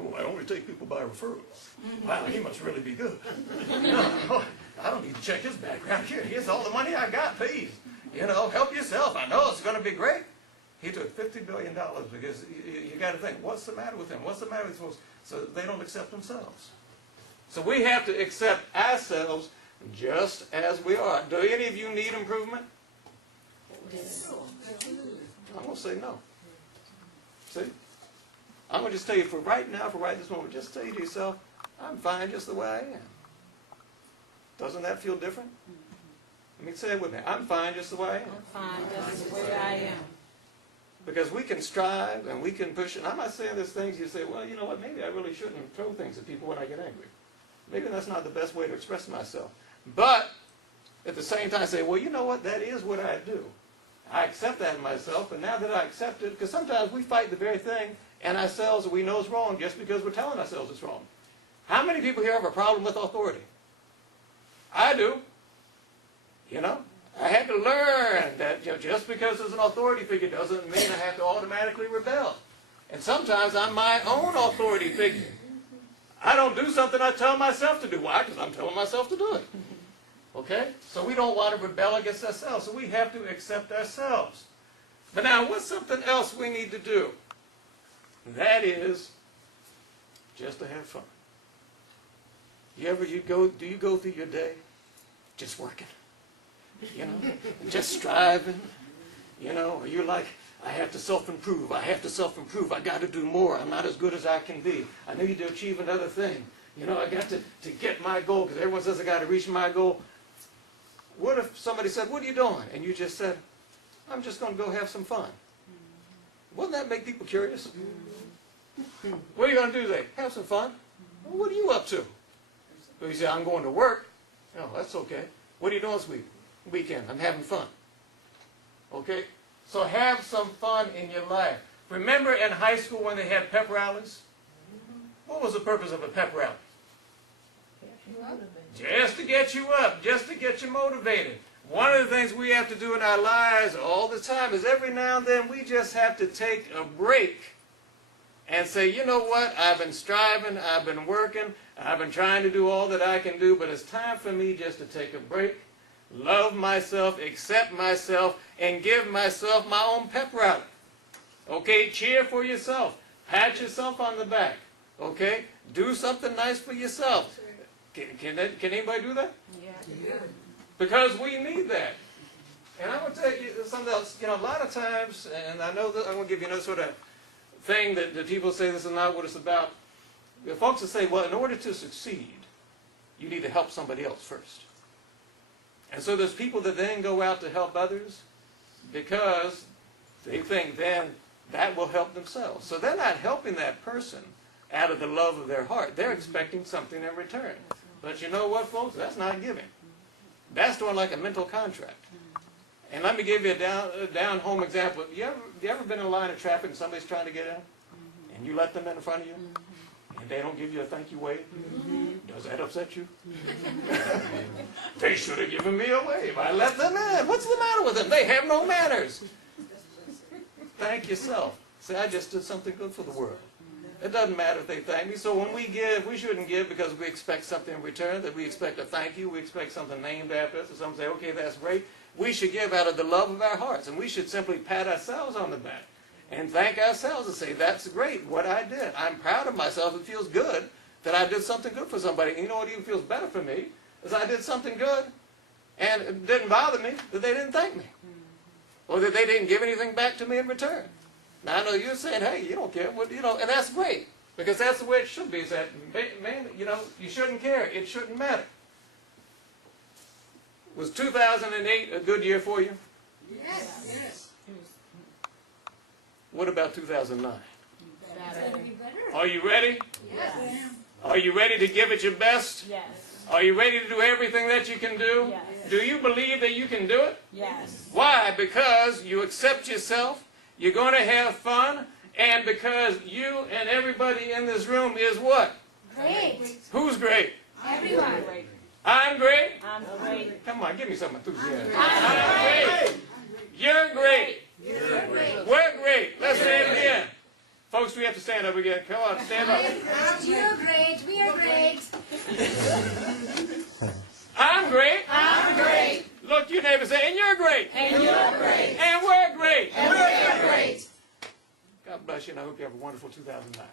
Oh, I only take people by referral. Wow, he must really be good. No, I don't need to check his background. Here's all the money I got, please. You know, help yourself. I know it's going to be great. He took $50 billion because you got to think, what's the matter with him? What's the matter with folks? So they don't accept themselves. So we have to accept ourselves just as we are. Do any of you need improvement? Yes. I'm going to say no. See? I'm going to just tell you for right now, for right this moment, just say to yourself, I'm fine just the way I am. Doesn't that feel different? Let me say it with me. I'm fine just the way I am. I'm fine just the way I am. Because we can strive and we can push. And I'm not saying there's things you say, well, you know what, maybe I really shouldn't throw things at people when I get angry. Maybe that's not the best way to express myself. But at the same time, I say, well, you know what, that is what I do. I accept that in myself, and now that I accept it, because sometimes we fight the very thing in ourselves that we know is wrong just because we're telling ourselves it's wrong. How many people here have a problem with authority? I do. You know, I had to learn that just because there's an authority figure doesn't mean I have to automatically rebel. And sometimes I'm my own authority figure. I don't do something I tell myself to do. Why? Because I'm telling myself to do it. Okay? So we don't want to rebel against ourselves. So we have to accept ourselves. But now, what's something else we need to do? That is just to have fun. Do you go through your day just working? You know, just striving? You know, or you're like, I have to self-improve. I have to self-improve. I got to do more. I'm not as good as I can be. I need to achieve another thing. You know, I got to get my goal because everyone says I got to reach my goal. What if somebody said, what are you doing? And you just said, I'm just going to go have some fun. Wouldn't that make people curious? What are you going to do today? Have some fun. Well, what are you up to? So you say, I'm going to work. Oh, that's okay. What are you doing this weekend? I'm having fun. Okay? So have some fun in your life. Remember in high school when they had pep rallies? What was the purpose of a pep rally? Just to get you up, just to get you motivated. One of the things we have to do in our lives all the time is every now and then we just have to take a break and say, you know what, I've been striving, I've been working, I've been trying to do all that I can do, but it's time for me just to take a break, love myself, accept myself, and give myself my own pep rally. Okay, cheer for yourself. Pat yourself on the back. Okay, do something nice for yourself. Can anybody do that? Yeah. Because we need that. And I'm going to tell you something else. You know, a lot of times, and I know that I'm going to give you another sort of thing that people say this is not what it's about. The folks that say, well, in order to succeed, you need to help somebody else first. And so there's people that then go out to help others because they think then that will help themselves. So they're not helping that person out of the love of their heart. They're expecting something in return. But you know what, folks? That's not giving. That's doing like a mental contract. And let me give you a down-home example. You ever been in a line of traffic and somebody's trying to get in? And you let them in front of you? And they don't give you a thank you wave? Does that upset you? They should have given me a wave. I let them in. What's the matter with them? They have no manners. Thank yourself. Say, I just did something good for the world. It doesn't matter if they thank me. So when we give, we shouldn't give because we expect something in return, that we expect a thank you, we expect something named after us, or someone say, okay, that's great. We should give out of the love of our hearts, and we should simply pat ourselves on the back and thank ourselves and say, that's great, what I did. I'm proud of myself. It feels good that I did something good for somebody. And you know what even feels better for me is I did something good, and it didn't bother me that they didn't thank me or that they didn't give anything back to me in return. Now, I know you're saying, hey, you don't care. Well, you know, and that's great, because that's the way it should be. Is that, man, you know, you shouldn't care. It shouldn't matter. Was 2008 a good year for you? Yes. What about 2009? Better. Are you ready? Yes. Are you ready to give it your best? Yes. Are you ready to do everything that you can do? Yes. Do you believe that you can do it? Yes. Why? Because you accept yourself, you're going to have fun, and because you and everybody in this room is what? Great. Who's great? Everyone. I'm great? I'm great. Come on, give me some enthusiasm. I'm great. You're great. You're great. We're great. Let's say it again. Folks, we have to stand up again. Come on, stand up. You're great. We are great. I'm great. I'm great. Look to your neighbor and say, and you're great. And you're great. And we're great. And we're great. God bless you, and I hope you have a wonderful 2009.